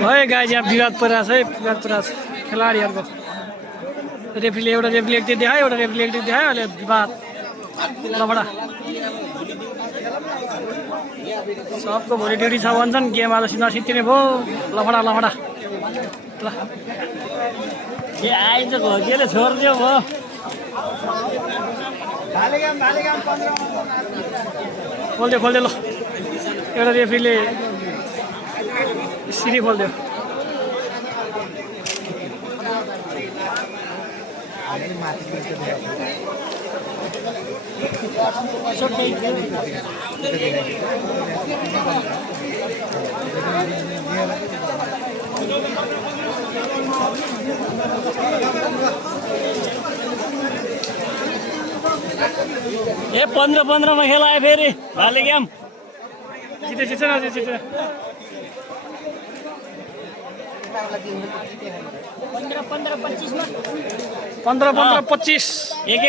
है गाइज यहाँ विवाद परिरहेछ है, विवाद परिरहेछ खेलाडीहरूको। रेफ्रीले एउटा रेफ्रीले एक देखायो, एउटा रेफ्रीले एक देखायो, अहिले विवाद लफडा। सबको भोलि ड्युटी छ भन्छन्, गेम आज नसित्तिने भयो, लफडा लफडा। ल के आइज घोकेले छोडिदियो भयो। खोल्दियो खोल्दियो ल, एउटा रेफ्रीले सिरी खोल्दियो। ए 15-15 में खेला है फेरि भाले गेम जिते जिते ना जिते 15-15 25 में 15-15 25 एक